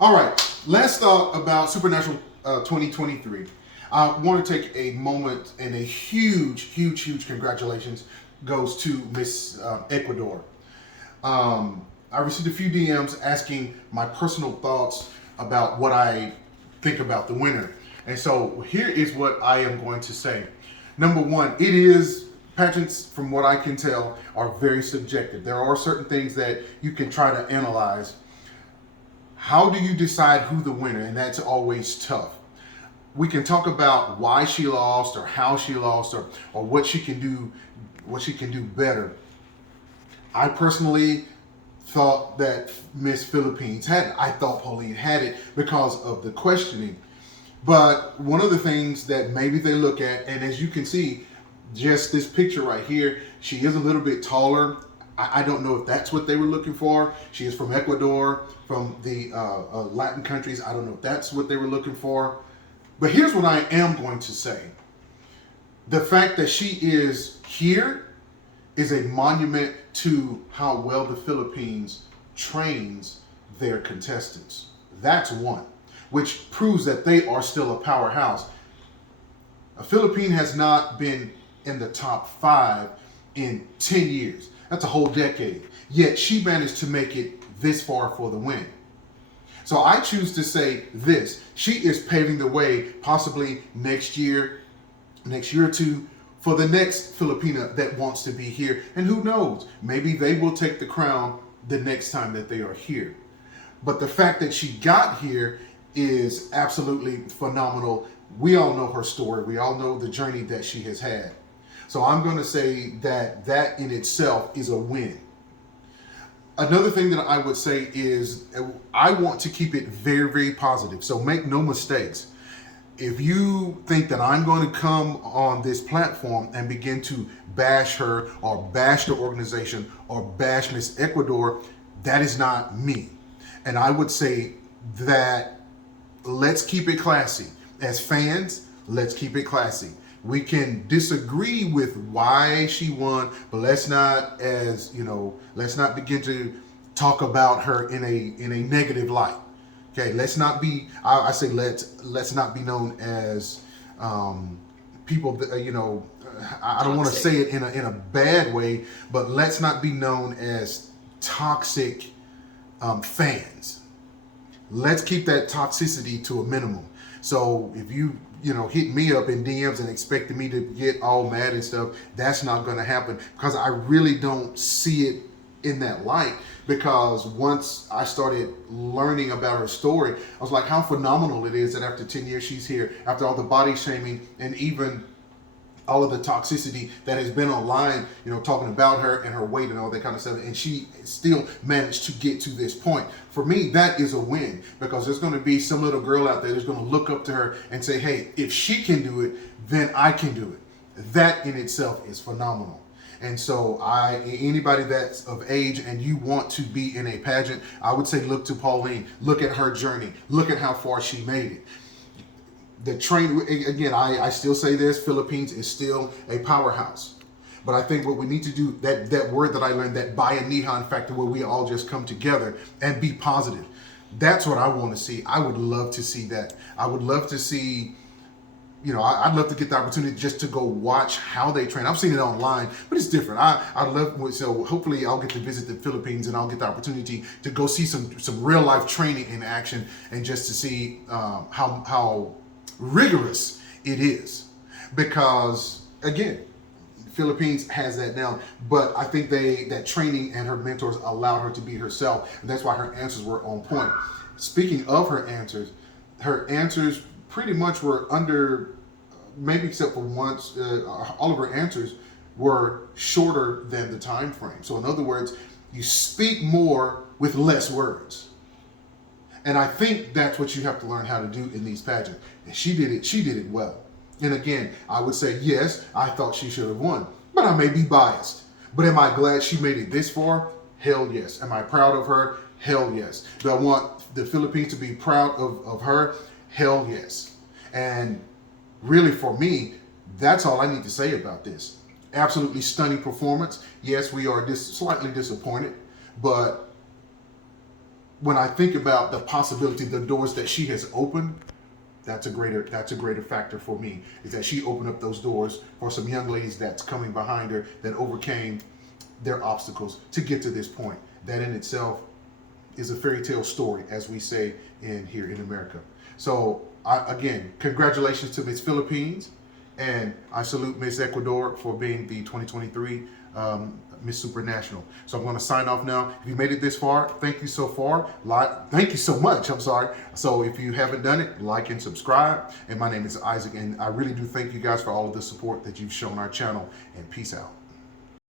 All right, let's talk about Supranational 2023. I want to take a moment and a huge congratulations goes to Miss Ecuador. I received a few DMs asking my personal thoughts about what I think about the winner. And so here is what I am going to say. Number one, it is pageants, from what I can tell, are very subjective. There are certain things that you can try to analyze. How do you decide who the winner? And that's always tough. We can talk about why she lost or how she lost or what she can do better. I personally thought that Miss Philippines had it. I thought Pauline had it because of the questioning. But one of the things that maybe they look at, and as you can see, just this picture right here, she is a little bit taller. I don't know if that's what they were looking for. She is from Ecuador, from the Latin countries. I don't know if that's what they were looking for. But here's what I am going to say. The fact that she is here is a monument to how well the Philippines trains their contestants. That's one, which proves that they are still a powerhouse. A Philippine has not been in the top 5 in 10 years. That's a whole decade. Yet she managed to make it this far for the win. So I choose to say this. She is paving the way possibly next year or two, for the next Filipina that wants to be here. And who knows, maybe they will take the crown the next time that they are here. But the fact that she got here is absolutely phenomenal. We all know her story. We all know the journey that she has had. So I'm going to say that that in itself is a win. Another thing that I would say is I want to keep it very positive. So make no mistakes. If you think that I'm going to come on this platform and begin to bash her or bash the organization or bash Miss Ecuador, that is not me. And I would say that let's keep it classy. As fans, let's keep it classy. We can disagree with why she won, but let's not begin to talk about her in a negative light. Okay, let's not be. I say let's not be known as people that I don't want to say it in a bad way, but let's not be known as toxic fans. Let's keep that toxicity to a minimum. So if you hit me up in DMs and expecting me to get all mad and stuff, that's not going to happen, because I really don't see it in that light. Because once I started learning about her story, I was like, how phenomenal it is that after 10 years she's here, after all the body shaming and even all of the toxicity that has been online, talking about her and her weight and all that kind of stuff, and she still managed to get to this point. For me, that is a win, because there's going to be some little girl out there who's going to look up to her and say, hey, if she can do it, then I can do it. That in itself is phenomenal. And so anybody that's of age and you want to be in a pageant, I would say look to Pauline, look at her journey, look at how far she made it. The train, again, I still say this, Philippines is still a powerhouse. But I think what we need to do, that word that I learned, that bayanihan factor, where we all just come together and be positive. That's what I want to see. I would love to see that. I would love to see, I'd love to get the opportunity just to go watch how they train. I've seen it online, but it's different. So hopefully I'll get to visit the Philippines and I'll get the opportunity to go see some real life training in action, and just to see how rigorous it is. Because again, Philippines has that down, but I think that training and her mentors allowed her to be herself, and that's why her answers were on point. Speaking of her answers pretty much were under, maybe except for once, all of her answers were shorter than the time frame. So in other words, you speak more with less words. And I think that's what you have to learn how to do in these pageants. And she did it well. And again, I would say, yes, I thought she should have won, but I may be biased. But am I glad she made it this far? Hell yes. Am I proud of her? Hell yes. Do I want the Philippines to be proud of her? Hell yes. And really, for me, that's all I need to say about this. Absolutely stunning performance. Yes, we are slightly disappointed, but when I think about the possibility, the doors that she has opened, that's a greater factor for me, is that she opened up those doors for some young ladies that's coming behind her that overcame their obstacles to get to this point. That in itself is a fairy tale story, as we say here in America. So again, congratulations to Miss Philippines, and I salute Miss Ecuador for being the 2023 Miss Supranational. So I'm going to sign off now. If you made it this far, thank you so far. Thank you so much. I'm sorry. So if you haven't done it, like and subscribe. And my name is Isaac, and I really do thank you guys for all of the support that you've shown our channel. And peace out.